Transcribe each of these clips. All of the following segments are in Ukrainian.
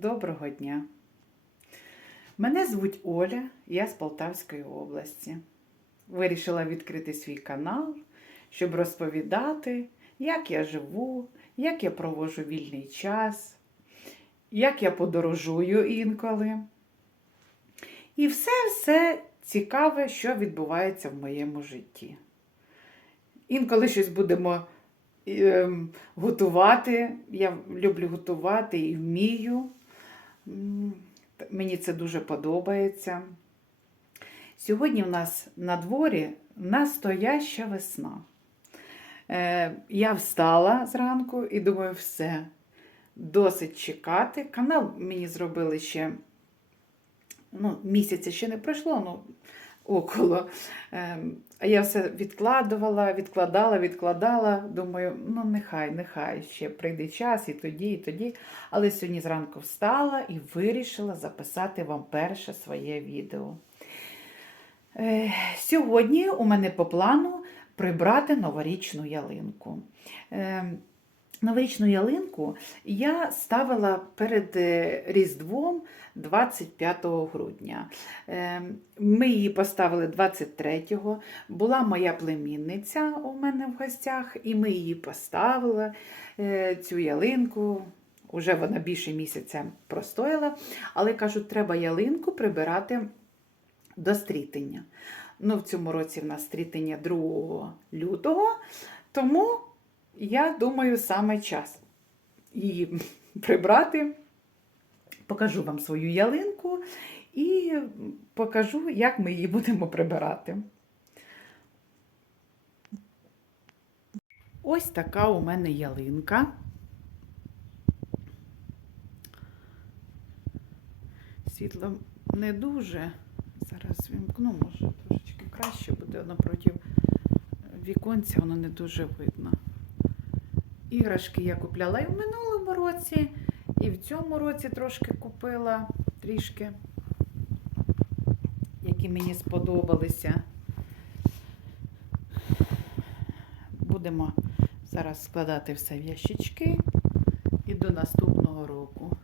Доброго дня. Мене звуть Оля, я з Полтавської області. Вирішила відкрити свій канал, щоб розповідати, як я живу, як я проводжу вільний час, як я подорожую інколи. І все-все цікаве, що відбувається в моєму житті. Інколи щось будемо ем, готувати. Я люблю готувати і вмію. Мені це дуже подобається. Сьогодні в нас на дворі настояща весна. Е, я встала зранку і думаю, все, досить чекати. Канал мені зробили ще ну, місяця ще не пройшло, ну, около. Ем, А я все відкладувала, відкладала, відкладала. Думаю, ну нехай, нехай ще прийде час і тоді, і тоді. Але сьогодні зранку встала і вирішила записати вам перше своє відео. Е, Сьогодні у мене по плану прибрати новорічну ялинку. Новорічну ялинку я ставила перед е, Різдвом 25 грудня. Е, Ми її поставили 23-го. Була моя племінниця у мене в гостях, і ми її поставили, е, цю ялинку. Уже вона більше місяця простояла, але кажуть, треба ялинку прибирати до стрітення. Ну, в цьому році в нас стрітення 2 лютого, тому я думаю, саме час її прибрати. Покажу вам свою ялинку і покажу, як ми її будемо прибирати. Ось така у мене ялинка. Світло не дуже. Зараз вімкну, може трошечки краще буде напроти віконця, воно не дуже видно. Іграшки я купляла і в минулому році, і в цьому році трошки купила трішки, які мені сподобалися. Будемо зараз складати все в ящички і до наступного року.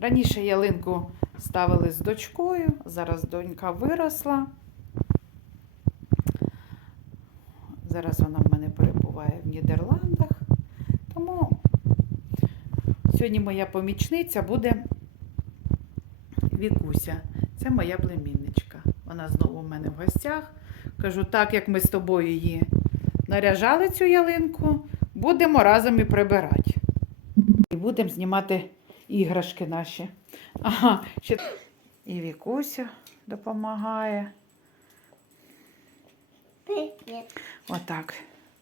Раніше ялинку ставили з дочкою, зараз донька виросла. Зараз вона в мене перебуває в Нідерландах. Тому сьогодні моя помічниця буде Вікуся. Це моя племінничка. Вона знову в мене в гостях. Кажу, так як ми з тобою її наряжали цю ялинку, будемо разом і прибирати. І будемо знімати іграшки наші. Ага, ще і Вікуся допомагає. Привет. Отак.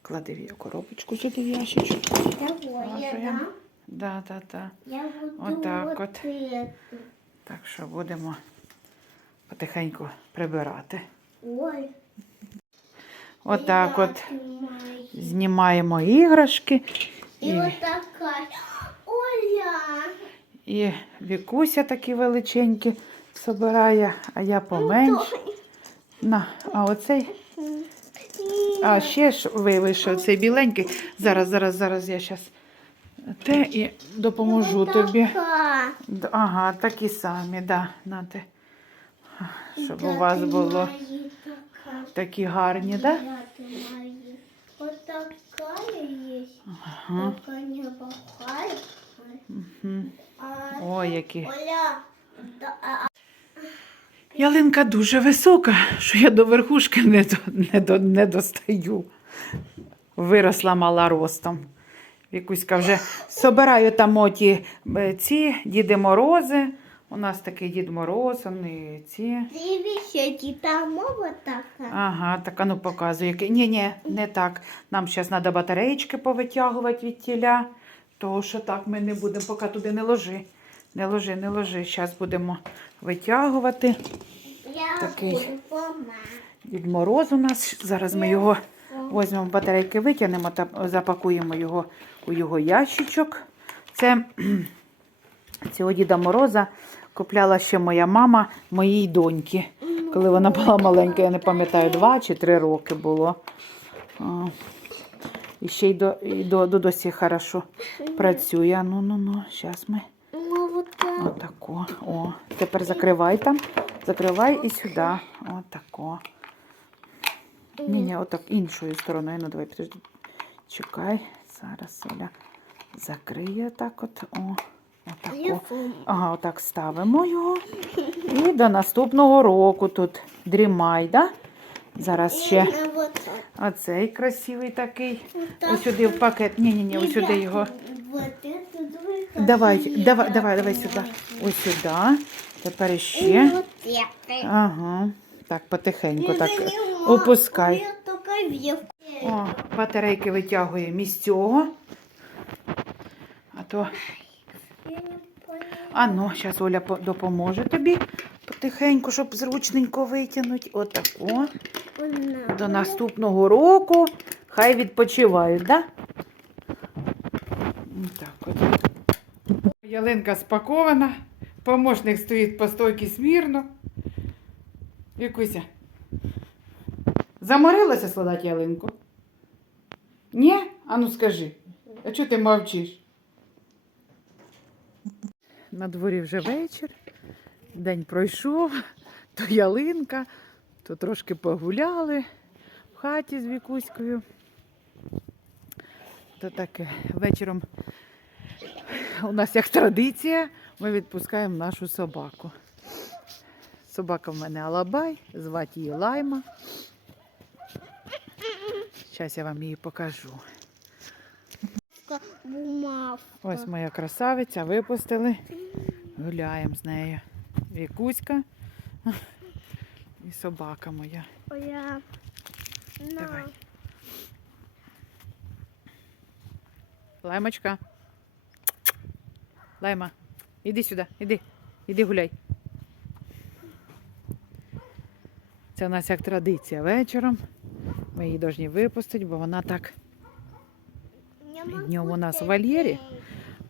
Клади в її коробочку сюди в ящичок. Давай, я дам. Да, да, да. Я буду Вот так вот вот. Так що будемо потихеньку прибирати. Ой. Отак от знімаємо іграшки. І, вот такая. Оля. і Вікуся такі величенькі собирає, а я поменш. На, а оцей. А ще ж вийшов цей біленький. Зараз, зараз, зараз я зараз те і допоможу тобі. Ага, такі самі, да, нате. Щоб у вас було такі гарні, да? Вот такая есть. Ага. Такая. А, Ой, які. Оля. Ялинка дуже висока, що я до верхушки не, до, не, до, не достаю. Виросла мала ростом. Вікуська вже собираю там оті е, ці Діди Морози. У нас такий Дід Мороз, вони ці. Вещи, там вот такая. Ага, так ну показуй. який- Ні, ні, не так. Нам зараз треба батареїчки повитягувати від тіля. Тому що так ми не будемо, поки туди не ложи. Не ложи, не ложи. Зараз будемо витягувати. Такий. Дід Мороз у нас. Зараз ми його візьмемо батарейки, витягнемо та запакуємо його у його ящичок. Це цього Діда Мороза купляла ще моя мама моїй доньки. Коли вона була маленька, я не пам'ятаю, два чи три роки було. І ще й до, і до, до досі хорошо працює. Ну, ну, ну, зараз ми Ну, вот так. отако. О, тепер закривай там. Закривай і сюди. Отако. Ні, ні, отак іншою стороною. Ну, давай, підожди. Чекай. Зараз Оля закриє так от. О, отако. Ага, отак ставимо його. І до наступного року тут дрімай, да? Зараз ще оцей красивий такий. Ось сюди в пакет. Ні-ні-ні, ось сюди його. Давай, давай, давай, давай сюди. Ось сюди. Тепер іще. Ага. Так, потихеньку так опускай. О, батарейки витягуємо із цього. А то, а ну, зараз Оля допоможе тобі потихеньку, щоб зручненько витягнути. Отако. До наступного року хай відпочивають, да? Так от. Ялинка спакована, помощник стоїть по стойці смірно. Вікуся. Заморилася складати ялинку? Ні? Ану скажи. А чого ти мовчиш? На дворі вже вечір. День пройшов, то ялинка, то трошки погуляли в хаті з Вікуською. То таке. Вечором у нас як традиція, ми відпускаємо нашу собаку. Собака в мене Алабай, звати її Лайма. Зараз я вам її покажу. Ось моя красавиця, випустили. Гуляємо з нею. Вікуська і собака моя. Давай. Лаймочка. Лайма, іди сюди, іди, іди гуляй. Це у нас як традиція вечором. Ми її повинні випустити, бо вона так. Днем у нас в вольєрі.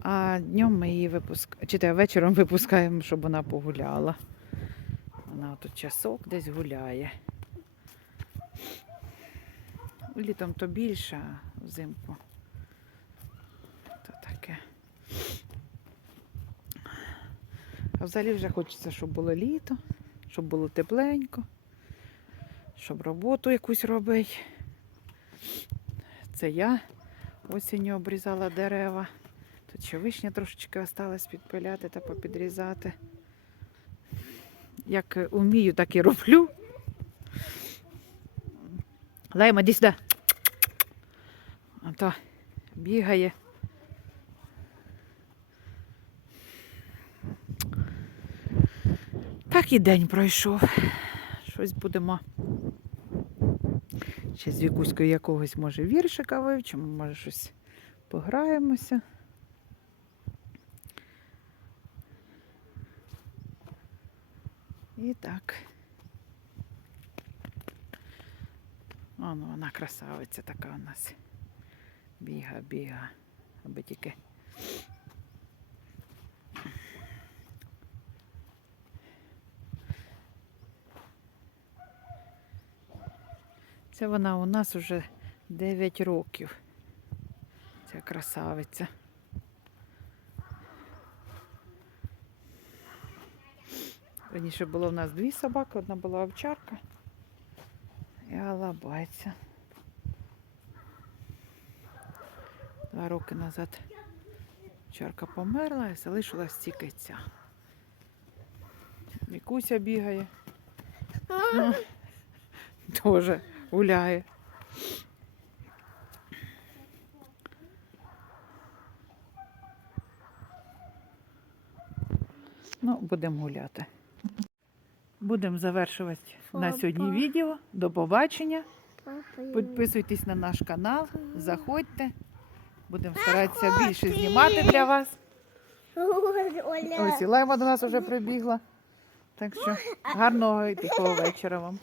А днем ми її випускаємо. Чи вечором випускаємо, щоб вона погуляла. Вона тут часок десь гуляє. Літом то більше, а взимку. То таке. А взагалі вже хочеться, щоб було літо, щоб було тепленько, щоб роботу якусь робити. Це я осінню обрізала дерева. Тут ще вишня трошечки осталось підпиляти та попідрізати. Як умію, так і роблю. Лайма, іди сюди. А то бігає. Так і день пройшов. Щось будемо. Ще з Вікуською якогось, може, віршика вивчимо, може щось пограємося. І так. О, ну вона красавиця така у нас. Біга, біга. Аби тільки. Це вона у нас уже 9 років. Ця красавиця. Раніше було в нас дві собаки, одна була овчарка і алабайця. Два роки назад овчарка померла і залишилась тільки ця. Мікуся бігає. Тоже гуляє. Ну, будемо гуляти. Будемо завершувати на сьогодні відео. До побачення. Підписуйтесь на наш канал, заходьте. Будемо старатися більше знімати для вас. Ось і лайма до нас вже прибігла. Так що гарного і тихого вечора вам.